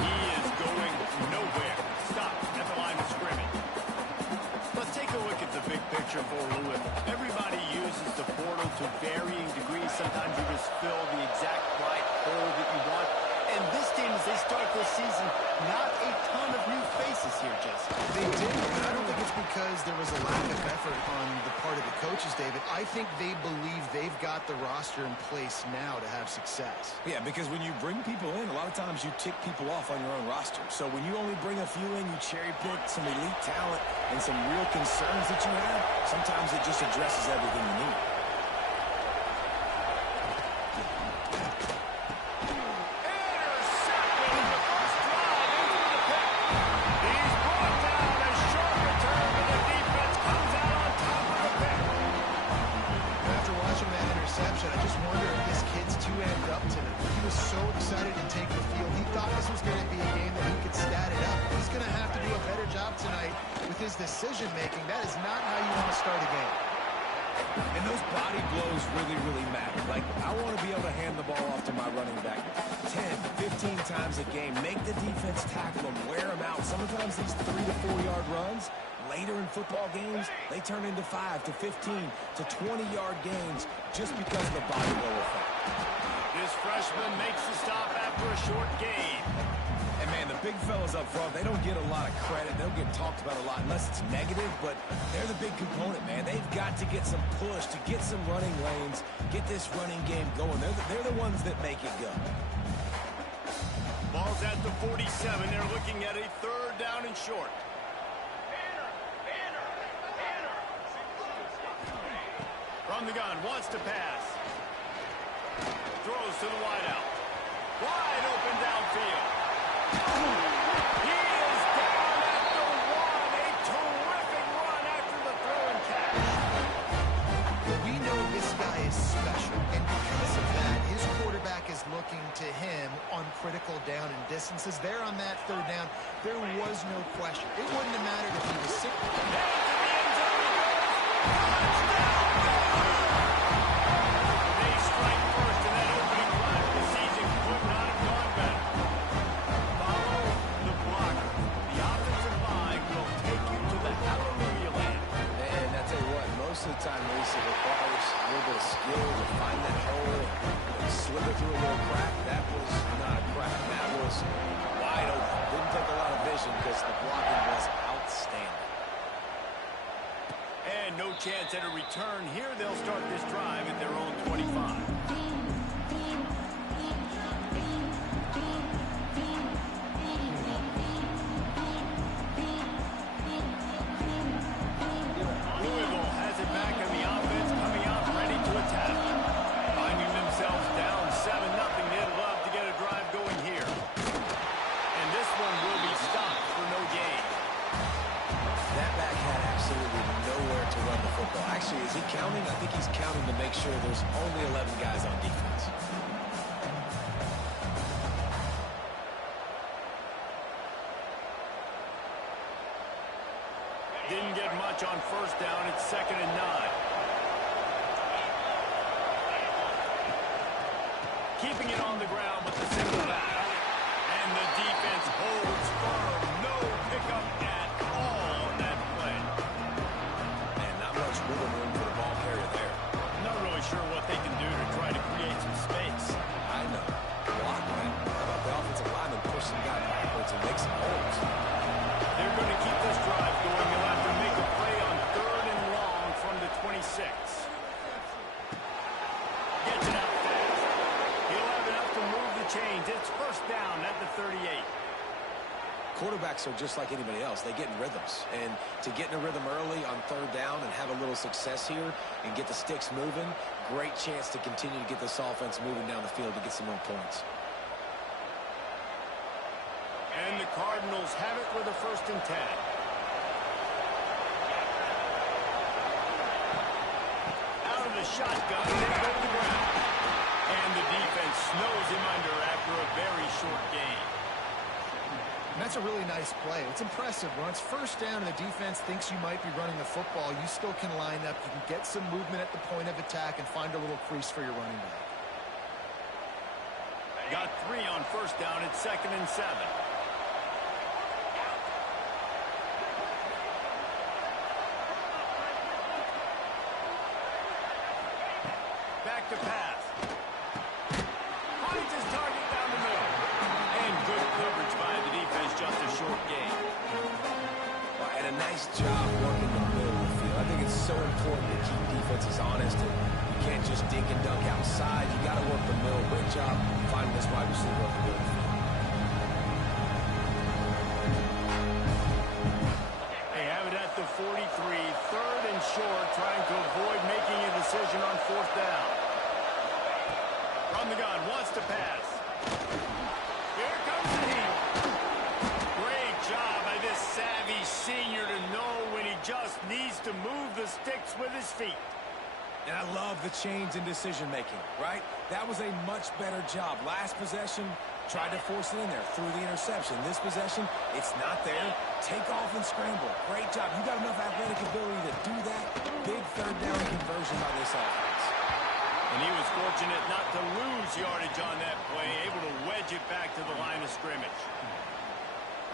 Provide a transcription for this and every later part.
He is going nowhere. Stop at the line of scrimmage. Let's take a look at the big picture for Louisville. Everybody uses the portal to varying degrees. Sometimes you just fill the exact right hole that you want. And this team, as they start this season, not a ton of new faces here, Jesse. They didn't, and I don't think it's because there was a lack of effort on the part of the coaches, David. I think they believe they've got the roster in place now to have success. Yeah, because when you bring people in, a lot of times you tick people off on your own roster. So when you only bring a few in, you cherry pick some elite talent and some real concerns that you have, sometimes it just addresses everything you need. Decision-making, that is not how you want to start a game. And those body blows really, really matter. Like, I want to be able to hand the ball off to my running back 10, 15 times a game. Make the defense tackle them, wear them out. Sometimes these 3 to 4 yard runs, later in football games, they turn into 5 to 15 to 20-yard gains just because of the body blow effect. This freshman makes the stop after a short gain. And, man, the big fellas up front, they don't get a lot of credit. They don't get talked about a lot unless it's negative, but they're the big component, man. They've got to get some push, to get some running lanes, get this running game going. They're the ones that make it go. Ball's at the 47. They're looking at a 3rd down and short. From the gun, wants to pass. Throws to the wideout. Wide open downfield. He is down at the 1. A terrific run after the throw and catch. We know this guy is special, and because of that, his quarterback is looking to him on critical down and distances. There on that 3rd down, there was no question. It wouldn't have mattered if he was sick. They strike first, and that opening drive of the season could not have gone better. Follow the blocker. The offensive line will take you to the hallelujah land. And I tell you what, most of the time, Lisa, it requires a little bit of skill to find that hole and slip it through a little crack. That was not a crack. That was wide open. Didn't take a lot of vision because the blocking was outstanding. And no chance at a return here. They'll start this drive at their own 25. Louisville has it back in the offense, coming out ready to attack. Finding themselves down 7-0. They'd love to get a drive going here. And this one will be stopped for no gain. That back had absolutely nowhere to run the football. Actually, is he counting? I think he's counting to make sure there's only 11 guys on defense. Didn't get much on 1st down. It's 2nd and 9. Keeping it on the ground with the single back. And the defense holds firm. No pickup at all on that play. And not much wiggle room for the ball carrier there. Not really sure what they can do to try to create some space. I know. Block, man. How about the offensive lineman push some guy backwards and make some holes? They're going to keep this drive going. They'll have to make a play on 3rd and long from the 26. Gets it out fast. He'll have enough to move the chains. It's 1st down at the 38. Quarterbacks are just like anybody else. They get in rhythms. And to get in a rhythm early on 3rd down and have a little success here and get the sticks moving, great chance to continue to get this offense moving down the field to get some more points. And the Cardinals have it with a 1st and 10. Out of the shotgun, they go to the ground. And the defense snows him under after a very short gain. And that's a really nice play. It's impressive. When it's 1st down and the defense thinks you might be running the football, you still can line up. You can get some movement at the point of attack and find a little crease for your running back. Got 3 on first down at 2nd and 7. Back to pass. Finds his target down the middle. And good coverage by the defense, just a short gain. Well, and a nice job working the middle of the field. I think it's so important to keep defenses honest. And you can't just dink and dunk outside. You got to work the middle. Great job finding this wide receiver up the middle of the field. They have it at the 43, 3rd and short, trying to avoid making a decision on 4th down. From the gun, wants to pass. Here comes the heat. Great job by this savvy senior to know when he just needs to move the sticks with his feet. And I love the change in decision-making, right? That was a much better job. Last possession, tried to force it in there, threw the interception. This possession, it's not there. Take off and scramble. Great job. You got enough athletic ability to do that. Big 3rd down conversion by this offense. And he was fortunate not to lose yardage on that play, able to wedge it back to the line of scrimmage.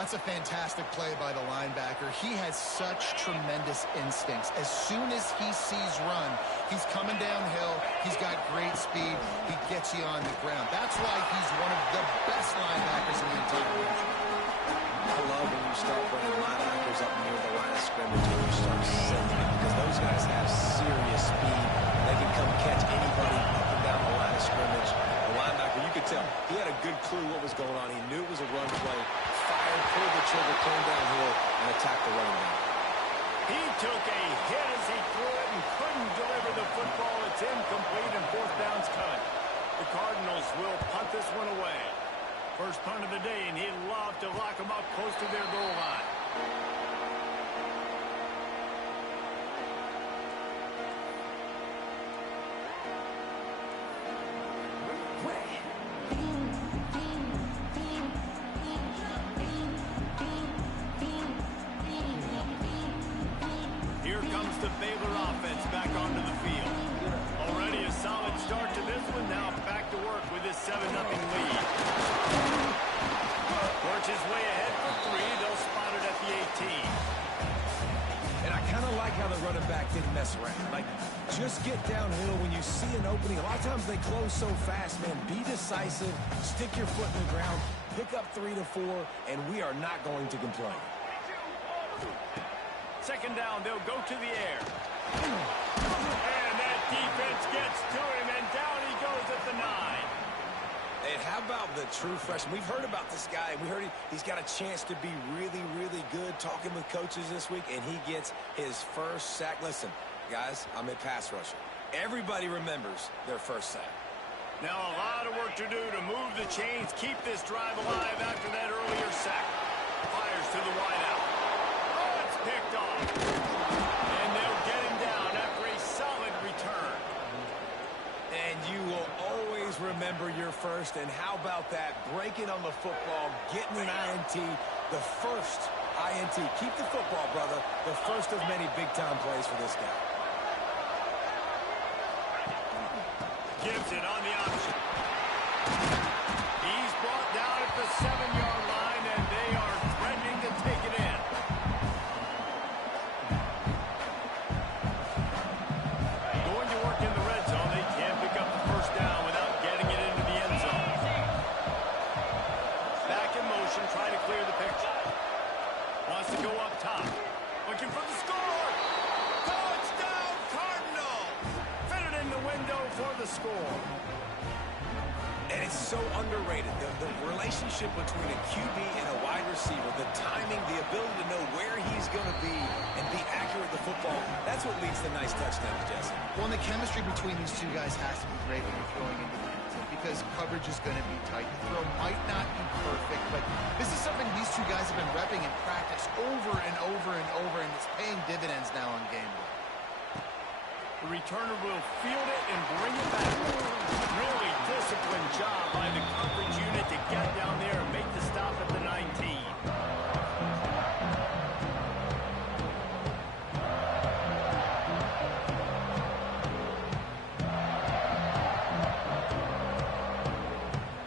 That's a fantastic play by the linebacker. He has such tremendous instincts. As soon as he sees run, he's coming downhill. He's got great speed. He gets you on the ground. That's why he's one of the best linebackers in the entire country. I love when you start bringing linebackers up near the line of scrimmage and you start sending it because those guys have serious speed. They can come catch anybody up and down the line of scrimmage. The linebacker, you could tell, he had a good clue what was going on. He knew it was a run play. Fired, pulled the trigger, came downhill, and attacked the running back. He took a hit as he threw it and couldn't deliver the football. It's incomplete and 4th down's coming. The Cardinals will punt this one away. First punt of the day, and he'd love to lock them up close to their goal line. Here comes the Baylor offense back onto the field. Already a solid start to this one. Now back to work with this 7-0 lead. Works his way ahead for 3. They'll spot it at the 18. And I kind of like how the running back didn't mess around. Like, just get downhill when you see an opening. A lot of times they close so fast, man. Be decisive. Stick your foot in the ground. Pick up 3 to 4, and we are not going to complain. 2nd down, they'll go to the air. And that defense gets to him, and down he goes at the 9. And how about the true freshman? We've heard about this guy. We heard he's got a chance to be really, really good. Talking with coaches this week, and he gets his first sack. Listen, guys, I'm a pass rusher. Everybody remembers their first sack. Now a lot of work to do to move the chains, keep this drive alive after that earlier sack. Fires to the wideout. Oh, it's picked off. And they'll get him down after a solid return. And you will always remember your first. And how about that? Breaking on the football, getting an INT, the first INT. Keep the football, brother. The first of many big-time plays for this guy. Gives it on the option. He's brought down at the 7-yard line, and they are threatening to take it in. Going to work in the red zone. They can't pick up the first down without getting it into the end zone. Back in motion, trying to clear the picture. Wants to go up top. Looking for the score. Touchdown, Cardinals! Fit it in the window for the score. And it's so underrated. The relationship between a QB and a wide receiver, the timing, the ability to know where he's going to be and be accurate with the football, that's what leads to nice touchdowns, Jesse. Well, and the chemistry between these two guys has to be great when you're throwing into the end zone because coverage is going to be tight. The throw might not be perfect, but this is something these two guys have been repping in practice over and over and over, and it's paying dividends now on game day. The returner will field it and bring it back. Really disciplined job by the coverage unit to get down there and make the stop at the 19.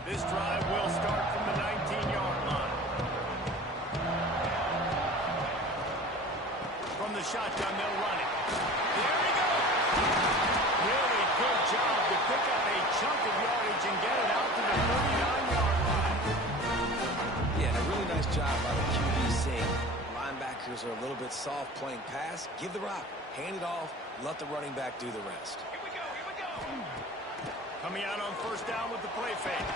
This drive shotgun, they'll run it. There we go. Really good job to pick up a chunk of yardage and get it out to the 39-yard line. Yeah, and a really nice job by the QB saying linebackers are a little bit soft playing pass. Give the rock, hand it off, let the running back do the rest. Here we go, here we go. Coming out on first down with the play fake.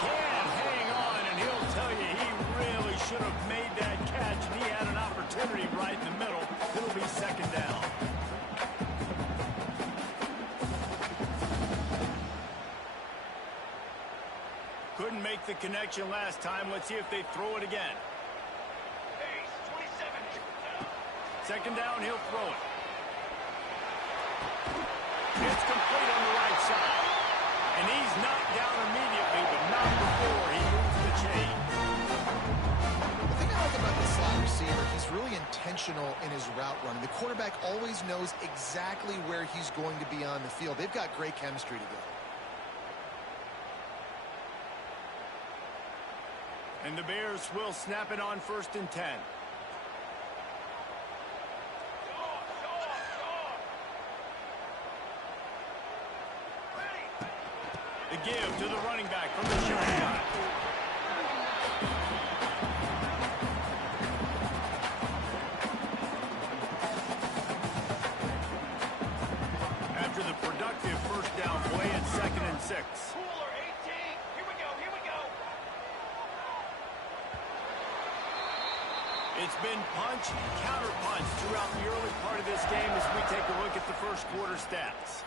Can't hang on, and he'll tell you he really should have made that catch, and he had an opportunity right in the middle. It'll be second down. Couldn't make the connection last time. Let's see if they throw it again. Second down, he'll throw it. It's complete on the right side. And he's knocked down immediately, but not before he moves the chain. The thing I like about the slot receiver, he's really intentional in his route running. The quarterback always knows exactly where he's going to be on the field. They've got great chemistry together. And the Bears will snap it on 1st and 10. The give to the running back from the shotgun. After the productive first down play at 2nd and 6. Cooler 18. Here we go, here we go. It's been punch, counter punch throughout the early part of this game as we take a look at the first quarter stats.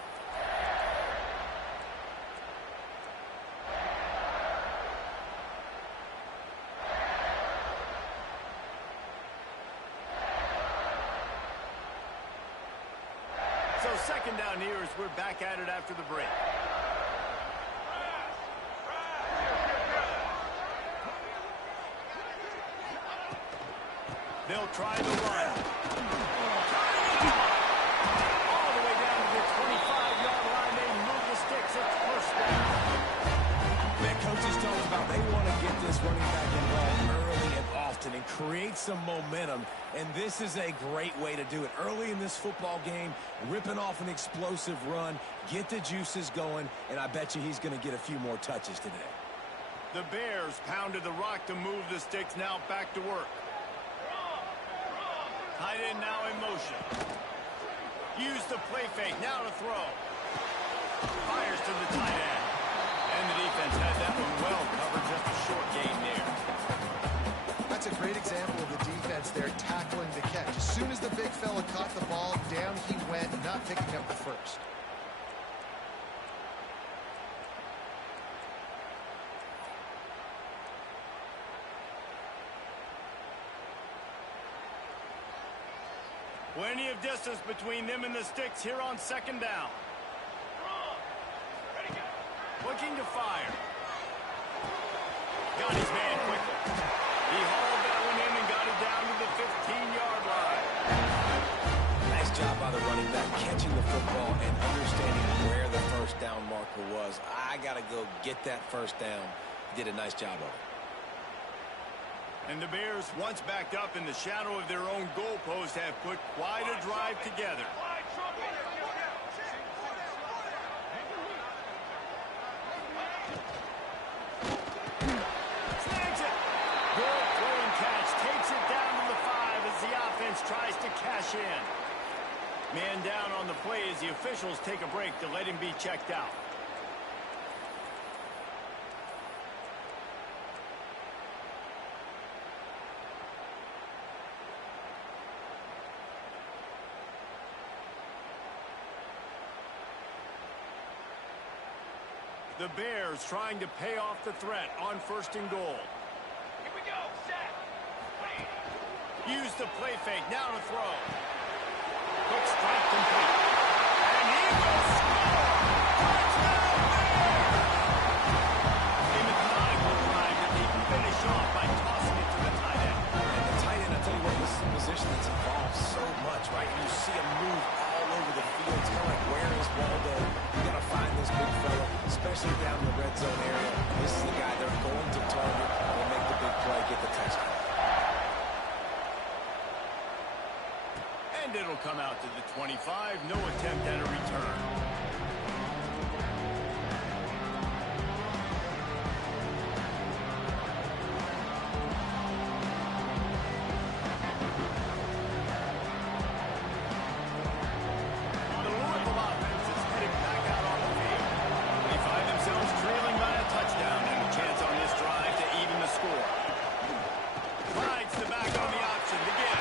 So second down here as we're back at it after the break. They'll try the run. All the way down to the 25-yard line. They move the sticks. It's first down. Man, coaches talked about they want to get this running back involved early and often and create some momentum, and this is a great way to do it. Early in this football game, ripping off an explosive run, get the juices going, and I bet you he's going to get a few more touches today. The Bears pounded the rock to move the sticks. Now back to work. Tight end now in motion. Use the play fake. Now to throw. Fires to the tight end. And the defense had that one well covered. Just a short gain there. That's a great example of the defense there tackling the catch. As soon as the big fella caught the ball, down he went, not picking up the first. Plenty of distance between them and the sticks here on second down. Looking to fire. Got his man quickly. He hauled that one in and got it down to the 15-yard line. Nice job by the running back catching the football and understanding where the first down marker was. I got to go get that first down. Did a nice job of it. And the Bears, once backed up in the shadow of their own goalpost, have put quite a drive together. Snags it. Good throw and catch. Takes it down to the 5 as the offense tries to cash in. Man down on the play as the officials take a break to let him be checked out. The Bears trying to pay off the threat on 1st and goal. Here we go, set. Use the play fake, now to throw. Quick strike complete. And he will score! Touchdown Bears! A methodical drive that they finish off by tossing it to the tight end. And the tight end, I tell you what, this is a position that's evolved so much, right? You see him move all over the field. It's kind of like, where is Waldo? You got to find this big fella, especially down in the red zone area. This is the guy they're going to target and make the big play, get the touchdown. And will come out to the 25. No attempt at a return. The Louisville offense is heading back out on the field. They find themselves trailing by a touchdown and a chance on this drive to even the score. Rides the back on the option again.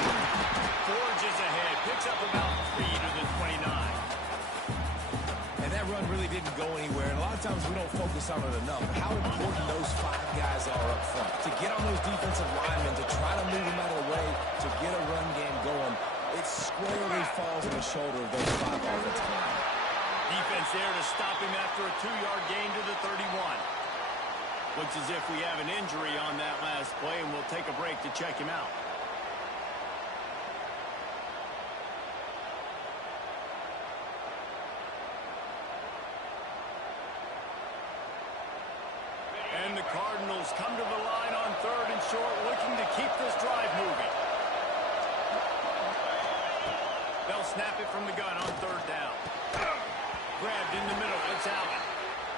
Forges ahead, picks up about 3 to the 29. And that run really didn't go anywhere. And a lot of times we don't focus on it enough. How important those 5 guys are up front. To get on those defensive linemen, to try to move them out of the way, to get a run game going, it squarely falls on the shoulder of those 5 offensive linemen. Defense there to stop him after a 2-yard gain to the 31. Looks as if we have an injury on that last play, and we'll take a break to check him out. And the Cardinals come to the line on 3rd and short, looking to keep this drive moving. They'll snap it from the gun on 3rd down. Grabbed in the middle, it's Allen.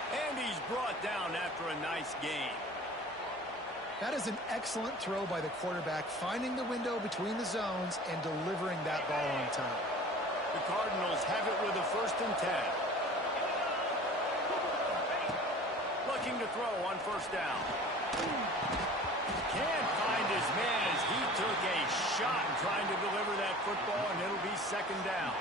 And he's brought down after a nice gain. That is an excellent throw by the quarterback, finding the window between the zones and delivering that ball on time. The Cardinals have it with a 1st and 10. Looking to throw on 1st down. Can't find his man as he took a shot trying to deliver that football, and it'll be 2nd down.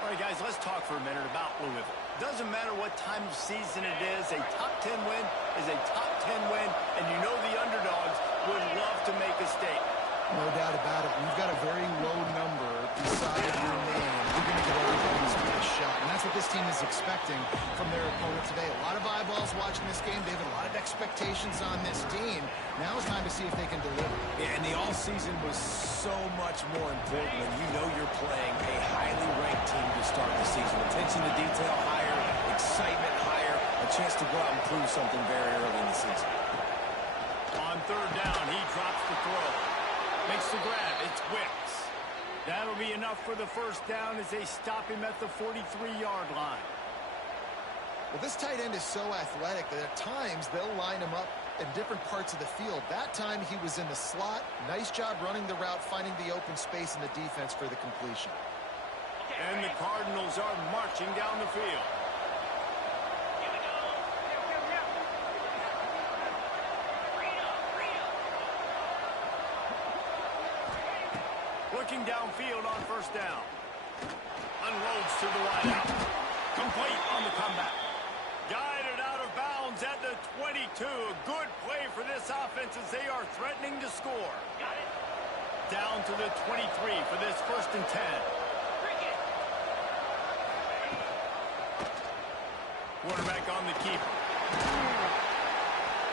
All right, guys, let's talk for a minute about Louisville. Doesn't matter what time of season it is, a top 10 win is a top 10 win, and you know the underdogs would love to make a statement. No doubt about it. We've got a very low number beside your name. You're going to get everybody's best shot, and that's what this team is expecting from their opponent today. A lot of eyeballs watching this game. They have a lot of expectations on this team. Now it's time to see if they can deliver. Yeah, and the all-season was so much more important when you know you're playing a highly ranked team to start the season. Attention to detail higher, excitement higher, a chance to go out and prove something very early in the season. On 3rd down, he drops the throw. Makes the grab. It's Wicks. That'll be enough for the 1st down as they stop him at the 43-yard line. Well, this tight end is so athletic that at times they'll line him up in different parts of the field. That time he was in the slot. Nice job running the route, finding the open space in the defense for the completion. And the Cardinals are marching down the field. Looking downfield on 1st down. Unloads to the wideout. Complete on the comeback. Guided out of bounds at the 22. A good play for this offense as they are threatening to score. Down to the 23 for this 1st and 10. Quarterback on the keeper.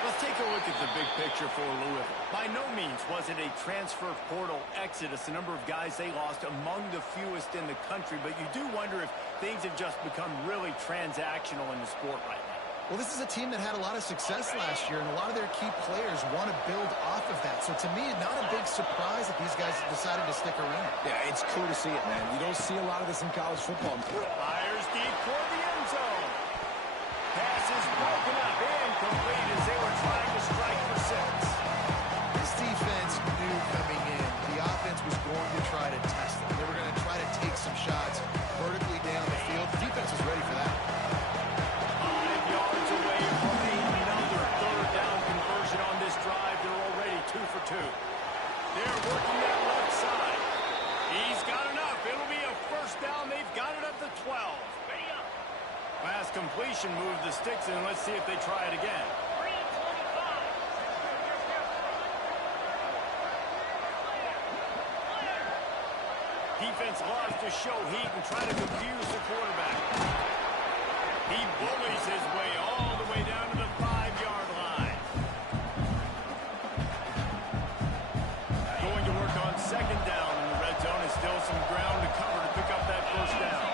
Let's take a look at the big picture for Louisville. By no means was it a transfer portal exodus, a number of guys they lost among the fewest in the country, but you do wonder if things have just become really transactional in the sport right now. Well, this is a team that had a lot of success last year, and a lot of their key players want to build off of that. So to me, not a big surprise that these guys decided to stick around. Yeah, it's cool to see it, man. You don't see a lot of this in college football. Fires deep for the end zone. Pass is broken up, incomplete as they were trying to strike for 6. This defense knew coming in the offense was going to try to test them. They were going to try to take some shots vertically down the field. The defense was ready for that. 5 yards away from another 3rd down conversion on this drive. They're already 2 for 2. They're working that left side. He's got enough. It'll be a 1st down. They've got it at the 12. Last completion moved the sticks, and let's see if they try it again. Defense loves to show heat and try to confuse the quarterback. He bullies his way all the way down to the 5-yard line. Going to work on 2nd down in the red zone, and still some ground to cover to pick up that 1st down.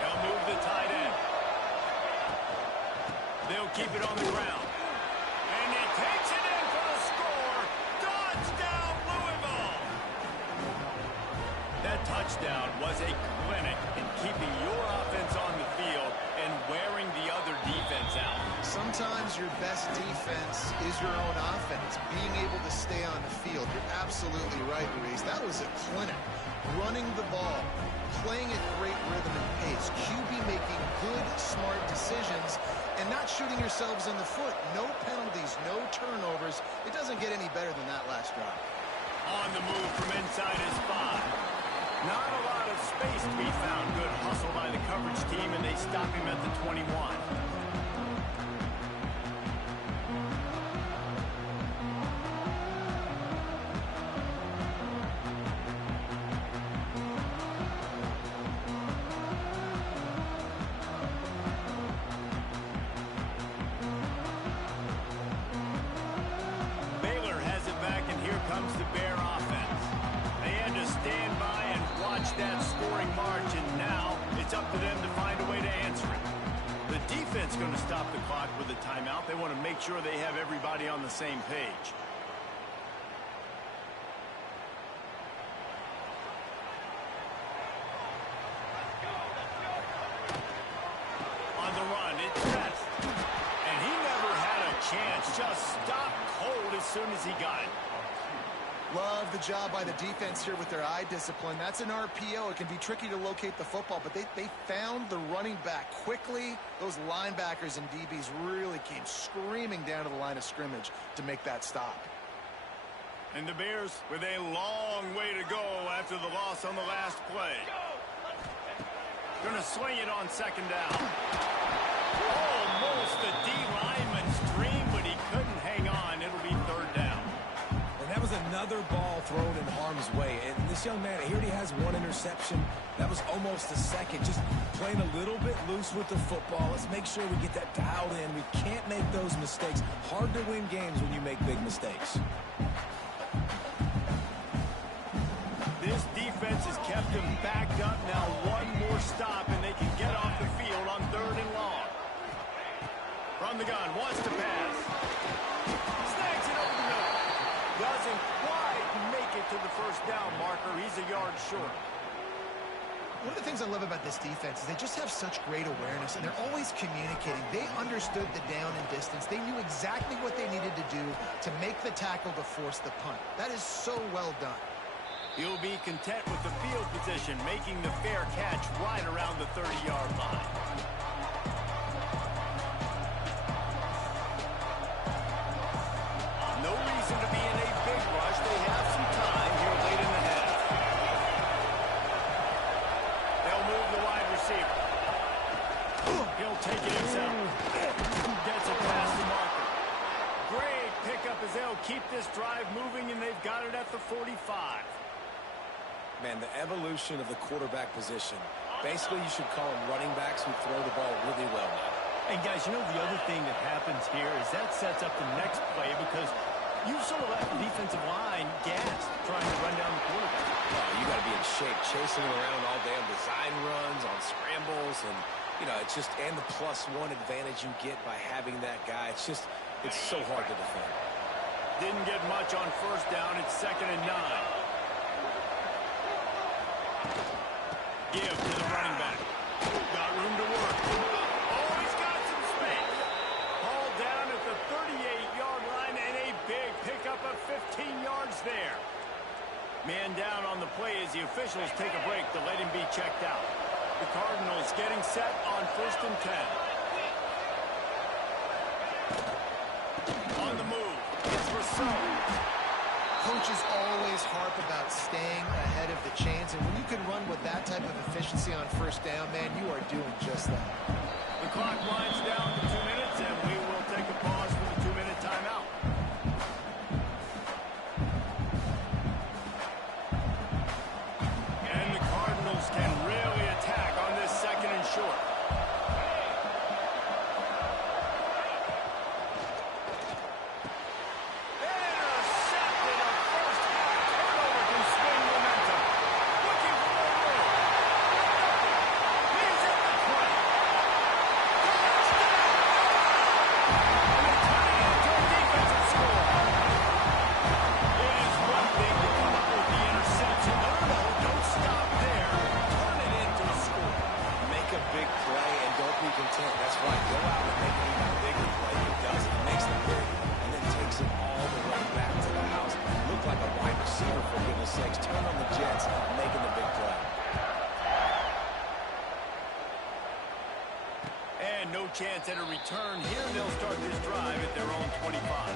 They'll move the tight end. They'll keep it on the ground. And he takes it in for the score. Touchdown, Louisville! That touchdown first down was a clinic in keeping your offense on the field and wearing the other defense out. Sometimes your best defense is your own offense. Being able to stay on the field. You're absolutely right, Reese. That was a clinic. Running the ball, playing at great rhythm and pace. QB making good, smart decisions and not shooting yourselves in the foot. No penalties, no turnovers. It doesn't get any better than that last drive. On the move from inside his 5. Not a lot of space to be found. Good hustle by the coverage team, and they stop him at the 21. Baylor has it back, and here comes the Bear offense. They had to stand by and watch that scoring march, and now it's up to them to find a way to answer it. The defense going to stop the clock with a timeout. They want to make sure they have everybody on the same page. On the run, it's Best. And he never had a chance. Just stopped cold as soon as he got it. Love the job by the defense here with their eye discipline. That's an RPO. It can be tricky to locate the football, but they found the running back quickly. Those linebackers and DBs really came screaming down to the line of scrimmage to make that stop. And the Bears with a long way to go after the loss on the last play. Going to swing it on second down. Almost a D lineman's dream, but he couldn't hang on. It'll be third down. And that was another ball thrown in harm's way. And this young man, he already has one interception. That was almost a second. Just playing a little bit loose with the football. Let's make sure we get that dialed in. We can't make those mistakes. Hard to win games when you make big mistakes. This defense has kept them backed up. Now one more stop, and they can get off the field on third and long. From the gun, wants to pass. Snags it over the middle. Doesn't quite make it to the first down marker. He's a yard short. One of the things I love about this defense is they just have such great awareness, and they're always communicating. They understood the down and distance. They knew exactly what they needed to do to make the tackle to force the punt. That is so well done. He'll be content with the field position, making the fair catch right around the 30-yard line. No reason to be in a big rush. They have some time here late in the half. They'll move the wide receiver. He'll take it himself. Gets it past the marker. Great pickup as they'll keep this drive moving, and they've got it at the 45. Man, the evolution of the quarterback position. Basically, you should call them running backs who throw the ball really well now. And guys, you know the other thing that happens here is that sets up the next play because you've sort of left the defensive line gassed trying to run down the quarterback. Oh, you got to be in shape, chasing him around all day on design runs, on scrambles, and, you know, it's just, and the +1 advantage you get by having that guy. It's just, it's so hard to defend. Didn't get much on first down. It's 2nd and 9. Give to the running back. Got room to work. Oh, he's got some space. Hauled down at the 38-yard line, and a big pickup of 15 yards there. Man down on the play as the officials take a break to let him be checked out. The Cardinals getting set on 1st and 10. On the move. It's Rousseau. Coaches always harp about staying ahead of the chains, and when you can run with that type of efficiency on first down, man, you are doing just that. The clock winds down to 2 minutes, and we will take a pause for the 2-minute timeout. And the Cardinals can really attack on this 2nd and short. goodness sakes. Turn on the Jets, making the big play. And no chance at a return here. They'll start this drive at their own 25.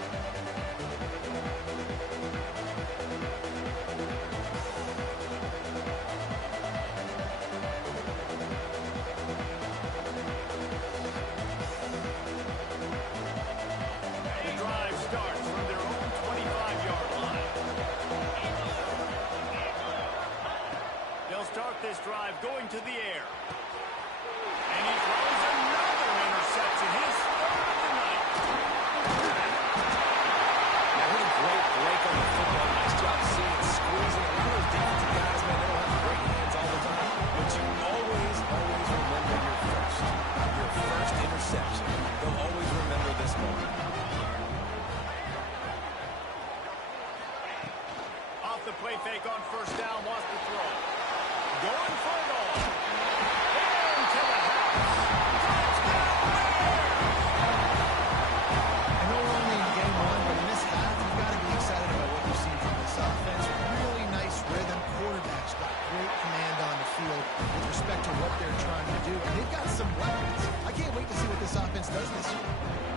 This drive going to the air. And he throws another interception. His third of the night. Now, what a great break on the football. Nice job seeing squeezing. A lot of those defensive guys, man, they don't have great hands all the time. But you always remember your first interception. They'll always remember this moment. Off the play fake on first down, wants to throw. Going for it all. Into the house. Touchdown Bears! I know we're only in game one, but in this half, you've got to be excited about what you've seen from this offense. Really nice rhythm. Quarterback's got great command on the field with respect to what they're trying to do. And they've got some weapons. I can't wait to see what this offense does this year.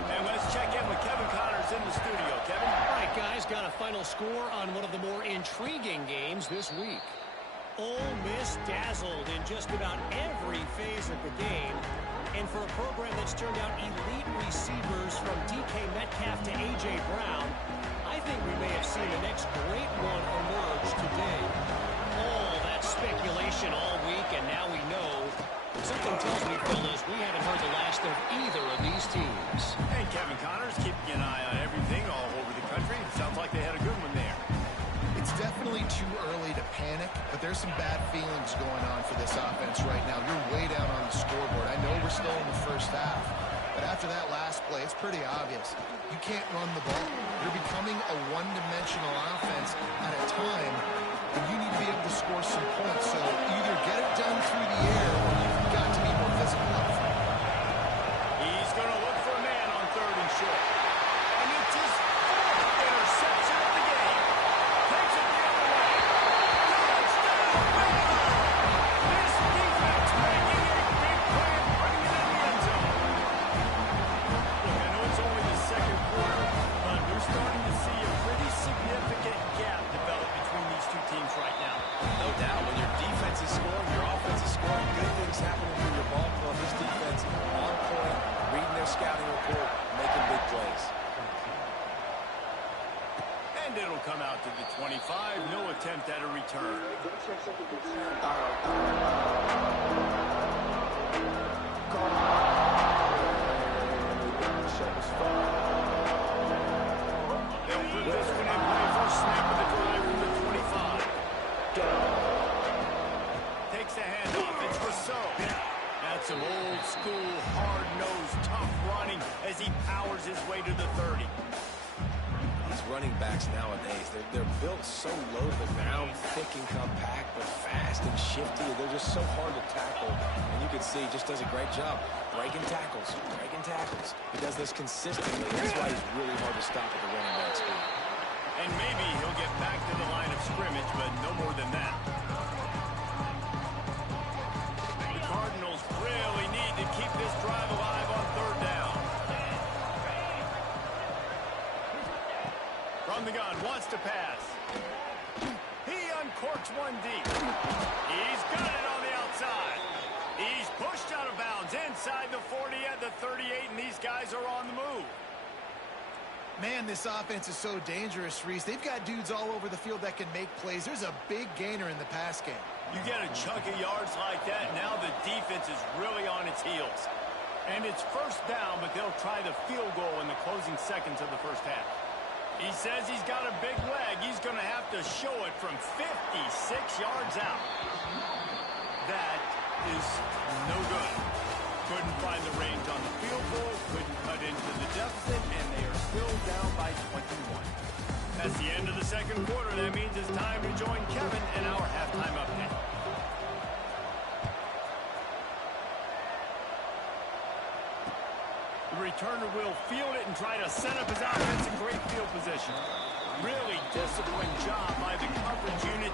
And let's check in with Kevin Connors in the studio. Kevin? All right, guys, got a final score on one of the more intriguing games this week. Ole Miss dazzled in just about every phase of the game. And for a program that's turned out elite receivers from DK Metcalf to A.J. Brown, I think we may have seen the next great one emerge today. All that speculation all week, and now we know. Something tells me, fellas, we haven't heard the last of either of these teams. And Kevin Connors keeping an eye on everything all over the country. Sounds like they had a good one there. It's definitely too early to panic, but there's some bad feelings going on for this offense right now. You're way down on the scoreboard. I know we're still in the first half, but after that last play, it's pretty obvious. You can't run the ball. You're becoming a one-dimensional offense at a time when you need to be able to score some points. So either get it done through the air or you've got to be more physical up front. He's going to look for a man on third and short. And it's his fourth interception of the game. Takes it the other way. Touchdown, Baylor! This defense making a big play and putting it in the end zone. Look, I know it's only the second quarter, but we're starting to see a pretty significant gap develop between these two teams right now. No doubt. When your defense is scoring, your offense is scoring, good things happening for your ball club. This defense on point, reading their scouting report, making big plays. And it'll come out to the 25. No attempt at a return. They'll put this one in play for a snap of the drive from the 25. Takes the handoff. It's Rousseau. That's some old school, hard-nosed, tough running as he powers his way to the 30. These running backs nowadays, they're built so low to the ground, thick and compact, but fast and shifty. They're just so hard to tackle. And you can see he just does a great job breaking tackles, breaking tackles. He does this consistently. That's why he's really hard to stop at the running back speed. And maybe he'll get back to the line of scrimmage, but no more than that. The Cardinals really need to keep this drive alive on third down. From the gun, wants to pass. He uncorks one deep. He's got it on the outside. He's pushed out of bounds inside the 40 at the 38, and these guys are on the move. Man, this offense is so dangerous, Reese. They've got dudes all over the field that can make plays. There's a big gainer in the pass game. You get a chunk of yards like that, now the defense is really on its heels. And it's first down, but they'll try the field goal in the closing seconds of the first half. He says he's got a big leg. He's going to have to show it from 56 yards out. That is no good. Couldn't find the range on the field goal, couldn't cut into the deficit, and they are still down by 21. That's the end of the second quarter. That means it's time to join Kevin in our halftime update. The returner will field it and try to set up his offense in great field position. Really disciplined job by the coverage unit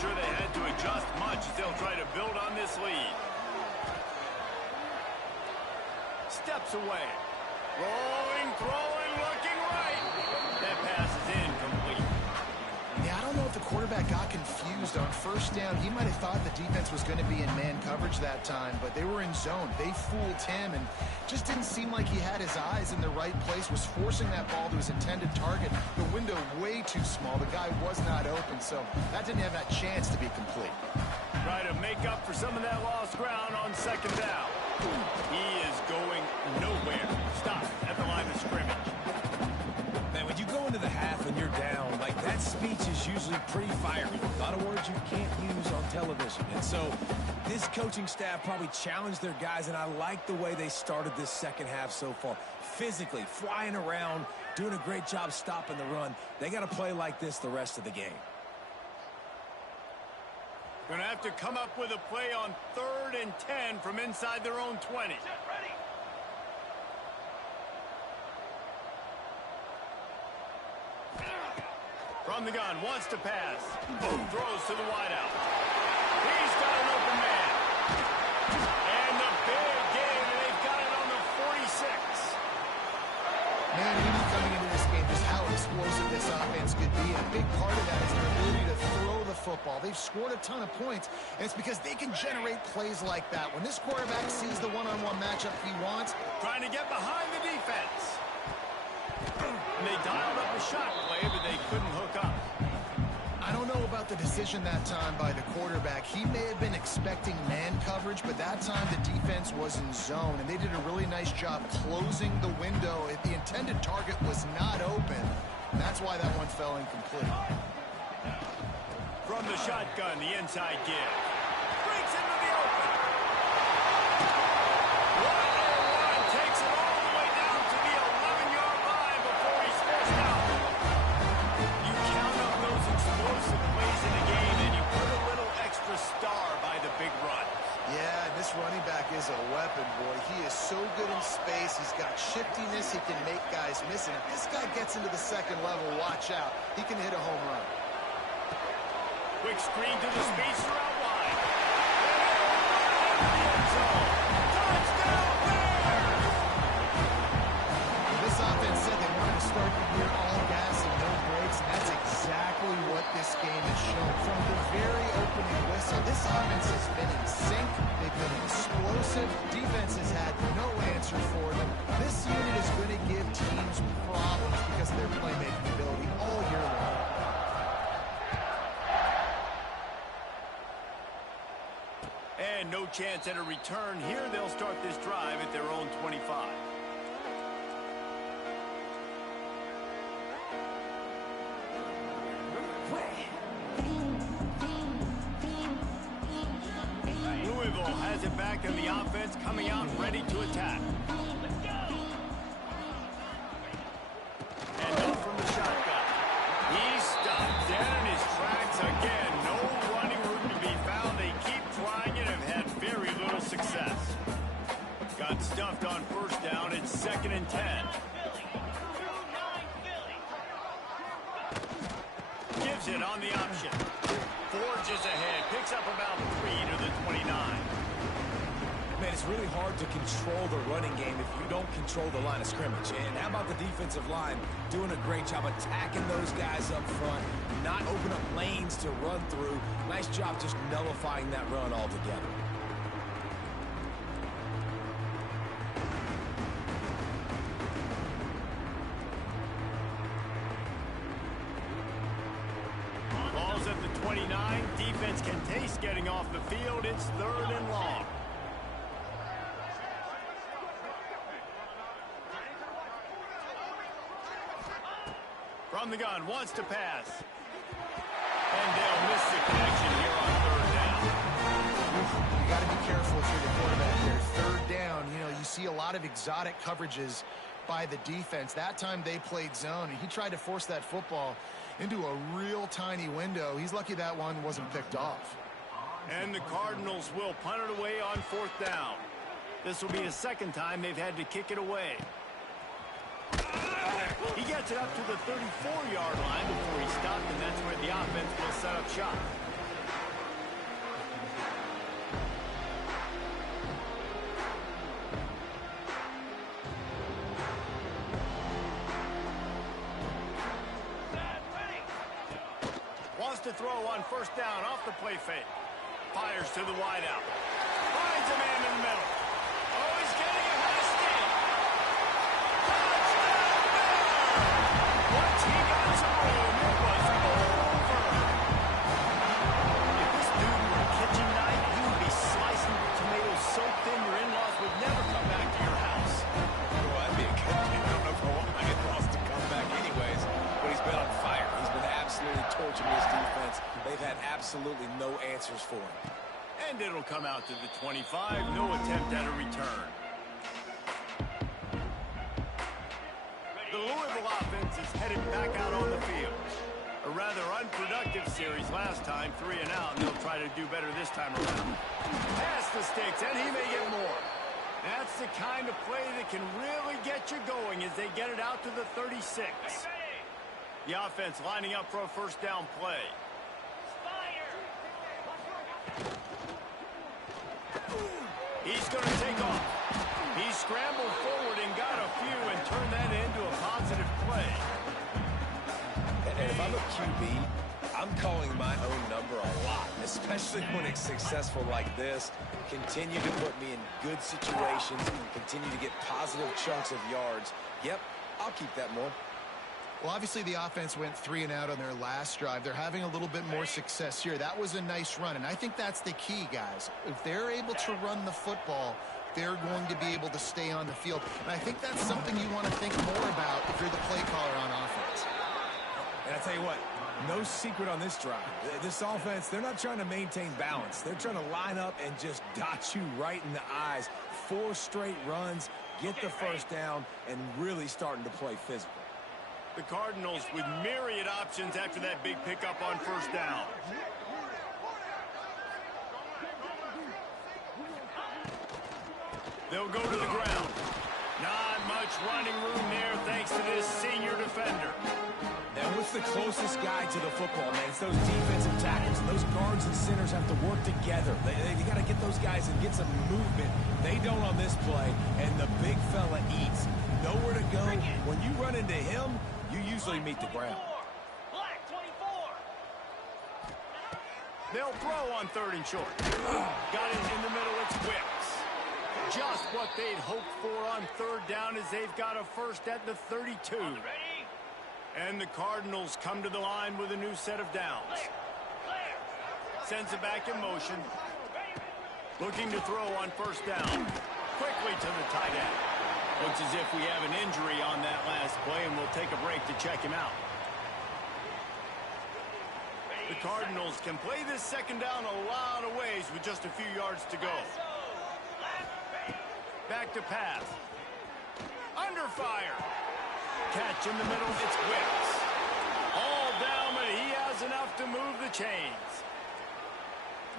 sure they had to adjust much as they'll try to build on this lead. Steps away. Rolling, throwing, looking right. That pass is incomplete. Yeah, I don't know if the quarterback got confused on first down. He might have thought the defense was going to be in man coverage that time, but they were in zone. They fooled him and just didn't seem like he had his eyes in the right place, was forcing that ball to his intended target. The window way too small. The guy was not open, so that didn't have that chance to be complete. Try to make up for some of that lost ground on second down. He is going nowhere. Stop at the line of scrimmage. Man, when you go into the half and you're down, like, that speech is usually pretty fiery. A lot of words you can't use on television. And so this coaching staff probably challenged their guys, and I like the way they started this second half so far. Physically, flying around, doing a great job stopping the run. They got to play like this the rest of the game. Going to have to come up with a play on 3rd and 10 from inside their own 20. From the gun, wants to pass. Boom, throws to the wideout. He's got an open man. And the big game, and they've got it on the 46. Man, we knew coming into this game just how explosive this offense could be. And a big part of that is their ability to throw the football. They've scored a ton of points, and it's because they can generate plays like that. When this quarterback sees the one-on-one matchup he wants, Trying to get behind the defense. And they dialed up a shot play, but they couldn't hook up. I don't know about the decision that time by the quarterback. He may have been expecting man coverage, but that time the defense was in zone, and they did a really nice job closing the window. If the intended target was not open, that's why that one fell incomplete. From the shotgun, the inside give. Breaks into the open. 1-on-1 takes it all the way down to the 11-yard line before he's forced out. You count on those explosive plays in the game, and you put a little extra star by the big run. Yeah, this running back is a weapon, boy. He is so good in space. He's got shiftiness. He can make guys miss. And if this guy gets into the second level, watch out. He can hit a home run. Quick screen to the speedster out wide. And the end zone. Touchdown Bears! This offense said they wanted to start the year all gas and no brakes, and that's exactly what this game has shown. From the very opening whistle, this offense has been in sync. They've been explosive. Defense has had no answer for them. This unit is going to give teams problems because of their playmaking ability all year long. And no chance at a return here. They'll start this drive at their own 25. Louisville has it back in the offense, coming out ready to attack. And up from the shotgun. He stopped dead in his tracks again. No running room to be found. They keep trying it and have had very little success. Got stuffed on first down. It's 2nd and 10. Gives it on the option. Forges ahead. Picks up about 3 to the 29. Man, it's really hard to control the running game if you don't control the line of scrimmage. And how about the defensive line doing a great job attacking those guys up front, not open up lanes to run through. Nice job just nullifying that run altogether. Ball's at the 29. Defense can taste getting off the field. It's 3rd and long. From the gun, wants to pass. And they'll miss the connection here on 3rd down. You got to be careful if you're the quarterback there. 3rd down, you see a lot of exotic coverages by the defense. That time they played zone, and he tried to force that football into a real tiny window. He's lucky that one wasn't picked off. And the Cardinals will punt it away on 4th down. This will be the 2nd time they've had to kick it away. He gets it up to the 34-yard line before he stopped, and that's where the offense will set up shop. throw on first down off the play fake. Fires to the wideout. Finds a man in the middle. Oh, he's getting it. Has a steal. Touchdown, Baylor! Once he got some room, it was over. If this dude were a kitchen knife, he would be slicing tomatoes so thin your in-laws would never come back to your house. Well, that'd be a good thing. I don't know if I want my in-laws to come back anyways, but he's been on fire. He's been absolutely torching this defense. They've had absolutely no answers for him. And it'll come out to the 25. No attempt at a return. The Louisville offense is headed back out on the field. A rather unproductive series last time, 3 and out, and they'll try to do better this time around. Pass the sticks, and he may get more. That's the kind of play that can really get you going as they get it out to the 36. The offense lining up for a first down play. He's going to take off. He scrambled forward and got a few and turned that into a positive play. And if I'm a QB, I'm calling my own number a lot, especially when it's successful like this. Continue to put me in good situations, continue to get positive chunks of yards. Yep, I'll keep that more. Well, obviously the offense went 3 and out on their last drive. They're having a little bit more success here. That was a nice run, and I think that's the key, guys. If they're able to run the football, they're going to be able to stay on the field. And I think that's something you want to think more about if you're the play caller on offense. And I tell you what, no secret on this drive. This offense, they're not trying to maintain balance. They're trying to line up and just dot you right in the eyes. 4 straight runs, get the first down, and really starting to play physical. The Cardinals with myriad options after that big pickup on first down. They'll go to the ground. Not much running room there thanks to this senior defender. And what's the closest guy to the football, man? It's those defensive tackles. Those guards and centers have to work together. They got to get those guys and get some movement. They don't on this play, and the big fella eats. Nowhere to go. When you run into him, you usually meet the ground. They'll throw on 3rd and short. Got it in the middle. It's Whips. Just what they'd hoped for on 3rd down as they've got a first at the 32. And the Cardinals come to the line with a new set of downs. Sends it back in motion. Looking to throw on first down. Quickly to the tight end. Looks as if we have an injury on that last play, and we'll take a break to check him out. The Cardinals can play this second down a lot of ways with just a few yards to go. Back to pass. Under fire. Catch in the middle. It's Whips. All down, but he has enough to move the chains.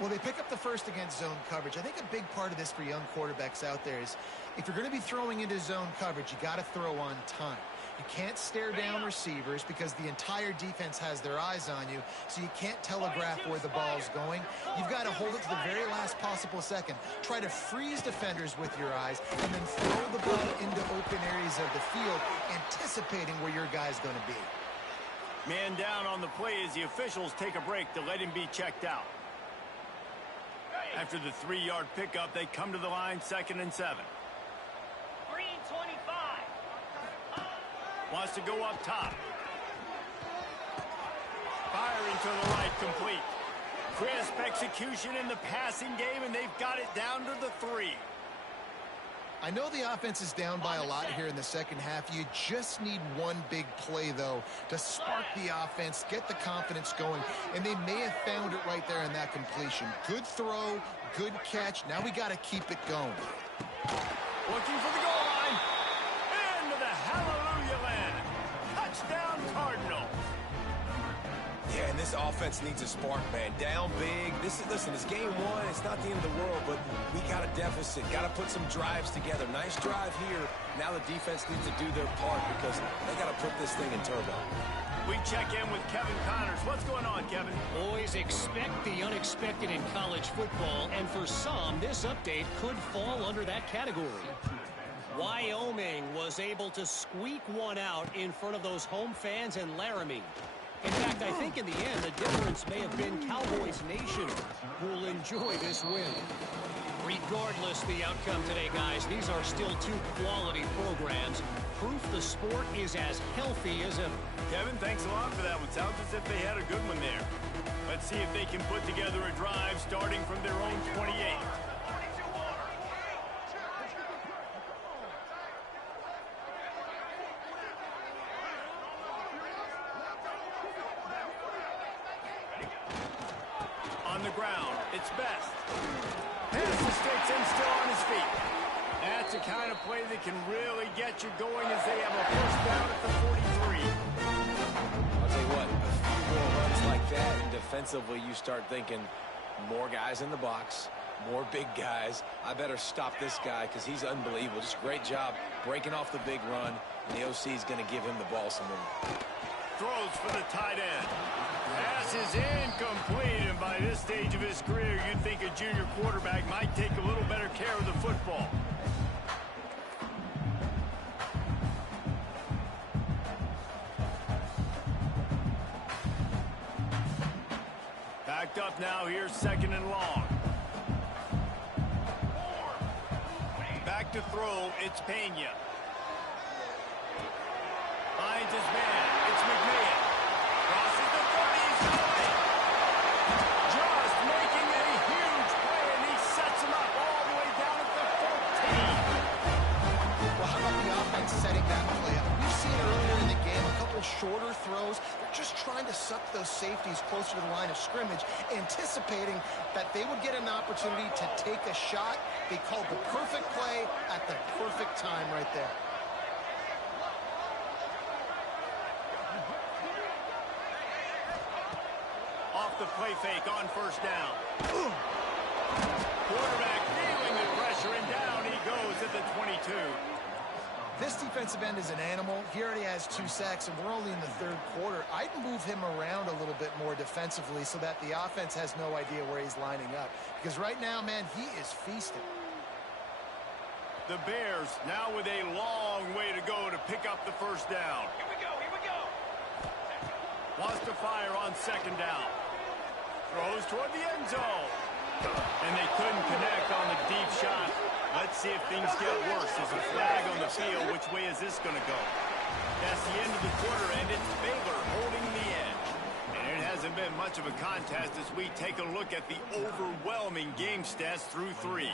Well, they pick up the first against zone coverage. I think a big part of this for young quarterbacks out there is if you're going to be throwing into zone coverage, you got to throw on time. You can't stare down receivers because the entire defense has their eyes on you, so you can't telegraph where the ball's going. You've got to hold it to the very last possible second. Try to freeze defenders with your eyes and then throw the ball into open areas of the field, anticipating where your guy's going to be. Man down on the play as the officials take a break to let him be checked out. After the 3-yard pickup, they come to the line 2nd and 7. Green 25. Wants to go up top. Firing to the right, complete. Crisp execution in the passing game, and they've got it down to the 3. I know the offense is down by a lot here in the second half. You just need one big play, though, to spark the offense, get the confidence going, and they may have found it right there in that completion. Good throw, good catch. Now we got to keep it going. Looking for the goal line. Into the hallelujah land. Touchdown, Cardinals. Yeah, and this offense needs a spark, man. Down big. Listen, it's game 1. It's not the end of the world, but we got a deficit. Got to put some drives together. Nice drive here. Now the defense needs to do their part because they got to put this thing in turbo. We check in with Kevin Connors. What's going on, Kevin? Always expect the unexpected in college football, and for some, this update could fall under that category. Wyoming was able to squeak one out in front of those home fans in Laramie. In fact, I think in the end, the difference may have been Cowboys Nation who will enjoy this win. Regardless the outcome today, guys, these are still two quality programs. Proof the sport is as healthy as ever. Kevin, thanks a lot for that one. Sounds as if they had a good one there. Let's see if they can put together a drive starting from their own 28. On the ground, it's Best. Has the sticks and still on his feet. That's the kind of play that can really get you going as they have a first down at the 43. I'll tell you what, a few more runs like that, and defensively you start thinking more guys in the box, more big guys. I better stop this guy because he's unbelievable. Just a great job breaking off the big run, and the OC is going to give him the ball some more. Throws for the tight end. Pass is incomplete, and by this stage of his career, you'd think a junior quarterback might take a little better care of the football. Backed up now, here's second and long. Back to throw, it's Pena. Finds his man, it's McMahon. Crosses the 30, he's going. Just making a huge play, and he sets him up all the way down at the 14. Well, how about the offense setting that play up? We've seen earlier in the game a couple shorter throws. They're just trying to suck those safeties closer to the line of scrimmage, anticipating that they would get an opportunity to take a shot. They called the perfect play at the perfect time right there. Off the play fake on first down. Quarterback feeling the pressure, and down he goes at the 22. This defensive end is an animal. He already has 2 sacks, and we're only in the third quarter. I'd move him around a little bit more defensively so that the offense has no idea where he's lining up. Because right now, man, he is feasting. The Bears now with a long way to go to pick up the first down. Here we go, here we go. Wants to fire on second down. Throws toward the end zone. And they couldn't connect on the deep shot. Let's see if things get worse. There's a flag on the field. Which way is this going to go? That's the end of the quarter, and it's Baylor holding the edge. And it hasn't been much of a contest as we take a look at the overwhelming game stats through 3.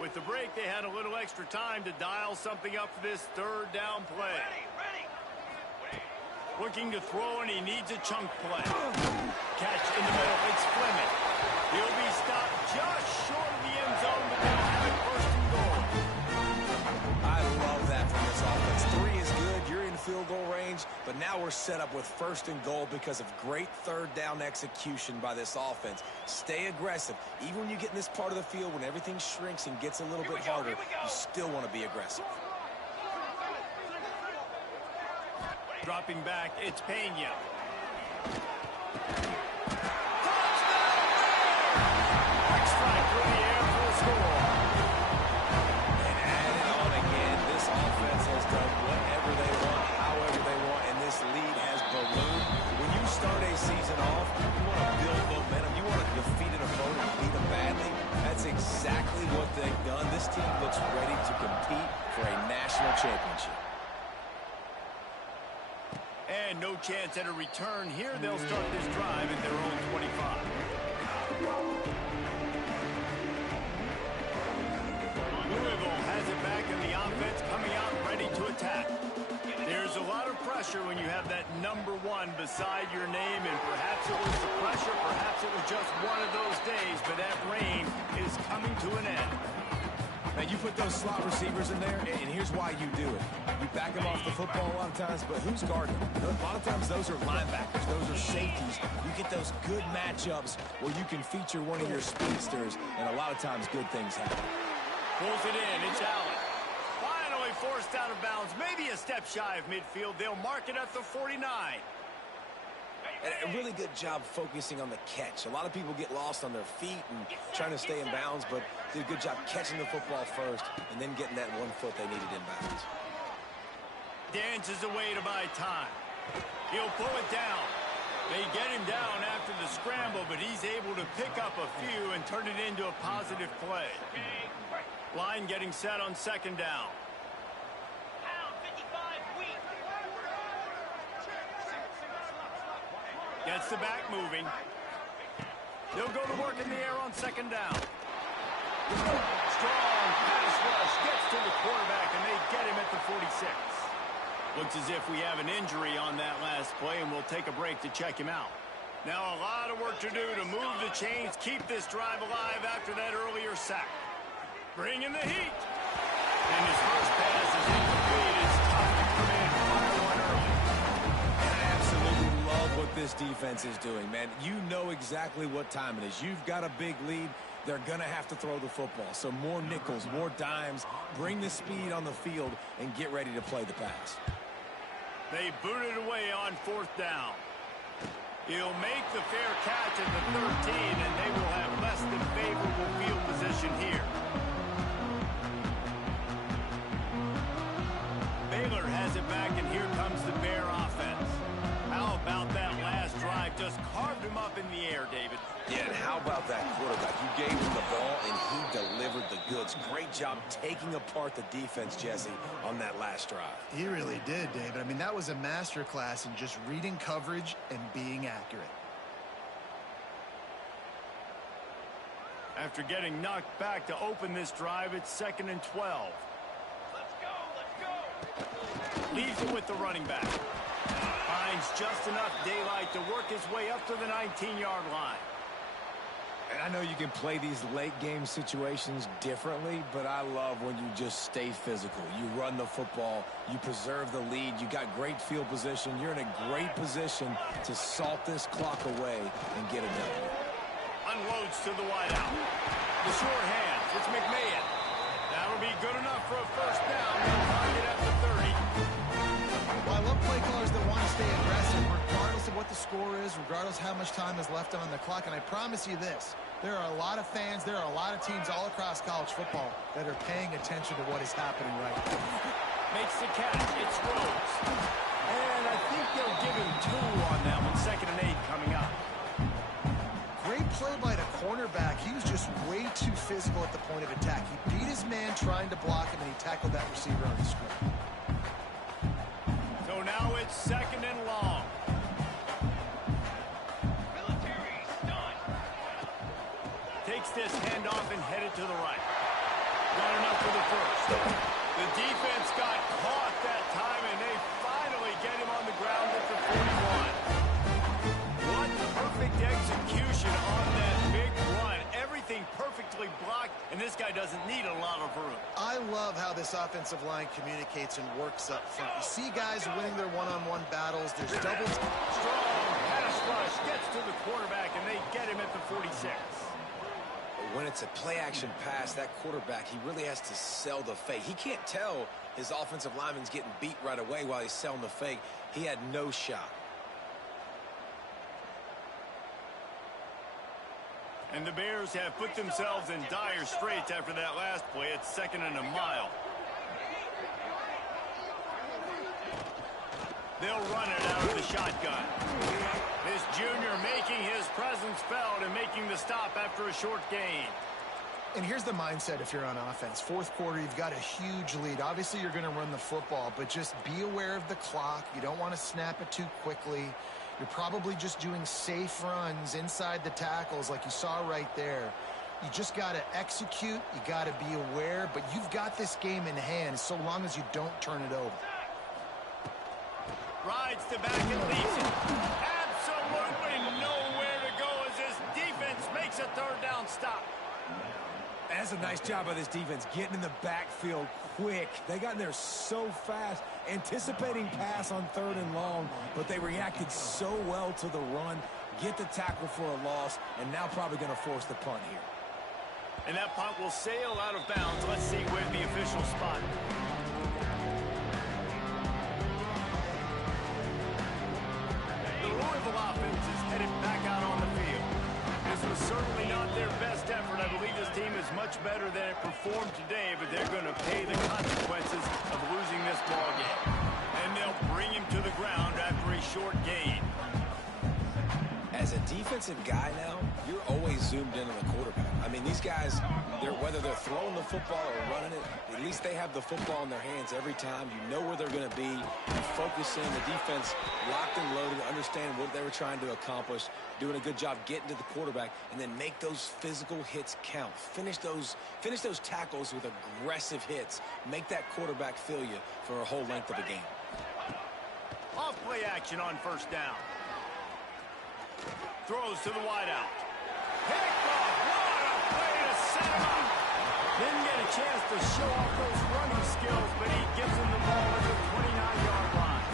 With the break, they had a little extra time to dial something up for this third down play. Ready. Looking to throw, and he needs a chunk play. Catch in the middle, it's Fleming. He'll be stopped just short of the end zone, but they'll have it first and goal. I love that from this offense. 3 is good. You're in field goal range, but now we're set up with first and goal because of great third down execution by this offense. Stay aggressive. Even when you get in this part of the field, when everything shrinks and gets a little bit harder, you still want to be aggressive. Dropping back, it's Pena. Quick strike through the air for the score. And add it on again. This offense has done whatever they want, however they want, and this lead has ballooned. When you start a season off, you want to build momentum. You want to defeat an opponent and beat them badly. That's exactly what they've done. This team looks ready to compete for a national championship. And no chance at a return here. They'll start this drive at their own 25. Louisville has it back, and the offense coming out ready to attack. There's a lot of pressure when you have that number 1 beside your name, and perhaps it was the pressure, perhaps it was just one of those days, but that reign is coming to an end. Now, you put those slot receivers in there, and here's why you do it. You back them off the football a lot of times, but who's guarding them? A lot of times those are linebackers. Those are safeties. You get those good matchups where you can feature one of your speedsters, and a lot of times good things happen. Pulls it in. It's Allen. Finally forced out of bounds. Maybe a step shy of midfield. They'll mark it at the 49. And a really good job focusing on the catch. A lot of people get lost on their feet and trying to stay in bounds, but did a good job catching the football first and then getting that 1 foot they needed in bounds. Dances away to buy time. He'll pull it down. They get him down after the scramble, but he's able to pick up a few and turn it into a positive play. Line getting set on second down. Gets the back moving. They'll go to work in the air on second down. Strong pass rush gets to the quarterback, and they get him at the 46. Looks as if we have an injury on that last play, and we'll take a break to check him out. Now a lot of work to do to move the chains, keep this drive alive after that earlier sack. Bring in the heat. And his first pass is incomplete. It's tough to come in and fire one early. And I absolutely love what this defense is doing, man. You know exactly what time it is. You've got a big lead. They're going to have to throw the football. So more nickels, more dimes. Bring the speed on the field and get ready to play the pass. They boot it away on fourth down. He'll make the fair catch at the 13, and they will have less than favorable field position here. Baylor has it back, and here comes the Bear offense. How about that last drive? Just carved him up in the air, David. Yeah, and how about that quarterback? You gave him the ball, and he delivered the goods. Great job taking apart the defense, Jesse, on that last drive. He really did, David. I mean, that was a masterclass in just reading coverage and being accurate. After getting knocked back to open this drive, it's 2nd and 12. Let's go. Leaves it with the running back. Finds just enough daylight to work his way up to the 19-yard line. And I know you can play these late-game situations differently, but I love when you just stay physical. You run the football, you preserve the lead, you got great field position, you're in a great position to salt this clock away and get it done. Unloads to the wideout. The sure hands. It's McMahon. That'll be good enough for a first down. They'll target at the 30. Well, I love play callers that want to stay aggressive, regardless of what the score is, regardless of how much time is left on the clock. And I promise you this, there are a lot of fans, there are a lot of teams all across college football that are paying attention to what is happening right now. Makes the catch. It's Rhodes. And I think they'll give him 2 on that one. 2nd and 8 coming up. Great play by the cornerback. He was just way too physical at the point of attack. He beat his man trying to block him, and he tackled that receiver on the screen. So now it's 2nd and long. Military stun. Takes this handoff and headed to the right. Got enough for the first. The defense got caught that time, and they finally get him on the ground at the 41. What perfect execution on that big run. Everything perfectly blocked, and this guy doesn't need a lot of room. I love how this offensive line communicates and works up front. You see guys winning their one-on-one battles. There's double. Strong pass rush gets to the quarterback, and they get him at the 46. When it's a play-action pass, that quarterback, he really has to sell the fake. He can't tell his offensive lineman's getting beat right away while he's selling the fake. He had no shot. And the Bears have put themselves in dire straits after that last play. It's 2nd and a mile. They'll run it out of the shotgun. This junior making his presence felt and making the stop after a short gain. And here's the mindset if you're on offense. 4th quarter, you've got a huge lead. Obviously, you're going to run the football, but just be aware of the clock. You don't want to snap it too quickly. You're probably just doing safe runs inside the tackles like you saw right there. You just got to execute. You got to be aware, but you've got this game in hand so long as you don't turn it over. Rides the back and leaves it. Absolutely nowhere to go as this defense makes a 3rd down stop. That's a nice job by this defense, getting in the backfield quick. They got in there so fast, anticipating pass on 3rd and long, but they reacted so well to the run, get the tackle for a loss, and now probably going to force the punt here. And that punt will sail out of bounds. Let's see where the official spot. The Louisville Louisville offense is headed back out on the field. This was certainly not their best effort. I believe this team is much better than it performed today, but they're going to pay the consequences of losing this ball game. And they'll bring him to the ground after a short gain. As a defensive guy now, you're always zoomed in on the quarterback. I mean, these guys, whether they're throwing the football or running it, at least they have the football in their hands every time. You know where they're going to be. You focus in, the defense locked and loaded, understand what they were trying to accomplish, doing a good job getting to the quarterback, and then make those physical hits count. Finish those tackles with aggressive hits. Make that quarterback feel you for a whole length of the game. Off play action on first down. Throws to the wideout. Picked off. What a play to set him up. Didn't get a chance to show off those running skills, but he gives him the ball at the 29-yard line.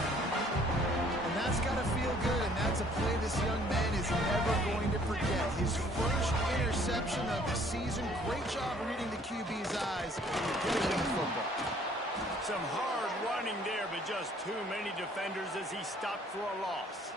And that's got to feel good, and that's a play this young man is never going to forget. His first interception of the season. Great job reading the QB's eyes. Giving him the football. Some hard running there, but just too many defenders as he stopped for a loss.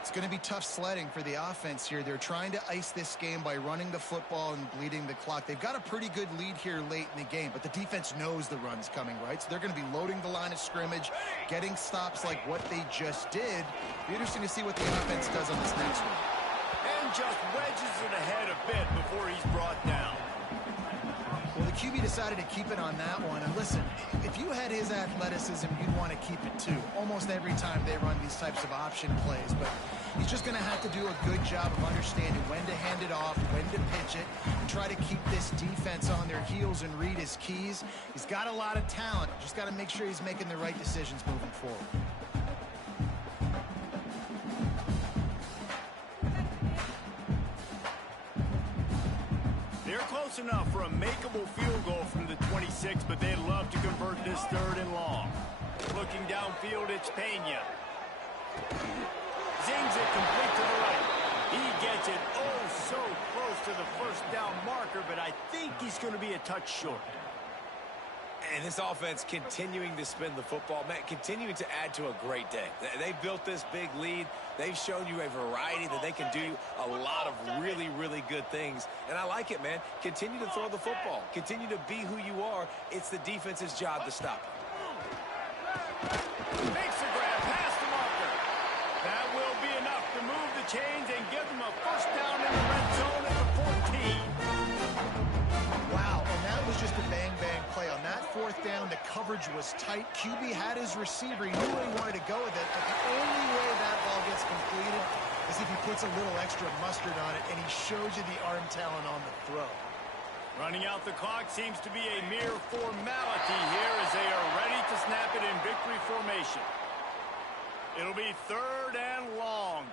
It's going to be tough sledding for the offense here. They're trying to ice this game by running the football and bleeding the clock. They've got a pretty good lead here late in the game, but the defense knows the run's coming, right? So they're going to be loading the line of scrimmage, getting stops like what they just did. Be interesting to see what the offense does on this next one. And just wedges it ahead a bit before he's brought down. Well, the QB decided to keep it on that one. And listen, if you had his athleticism, you'd want to keep it too. Almost every time they run these types of option plays. But he's just going to have to do a good job of understanding when to hand it off, when to pitch it, and try to keep this defense on their heels and read his keys. He's got a lot of talent. Just got to make sure he's making the right decisions moving forward. They're close enough for a makeable field goal from the 26, but they'd love to convert this third and long. Looking downfield, it's Pena. Zings it complete to the right. He gets it so close to the first down marker, but I think he's going to be a touch short. And this offense continuing to spin the football, man, continuing to add to a great day. They built this big lead. They've shown you a variety that they can do a lot of really, really good things. And I like it, man. Continue to throw the football. Continue to be who you are. It's the defense's job to stop it. Makes the grab past the marker. That will be enough to move the chains and give them a first down in the red zone at the 14. Wow, and that was just a bang-bang play. On that fourth down, the coverage was tight. QB had his receiver. He knew where he wanted to go with it, but the only way that ball gets completed is if he puts a little extra mustard on it, and he shows you the arm talent on the throw. Running out the clock seems to be a mere formality here as they are ready to snap it in victory formation. It'll be third and long.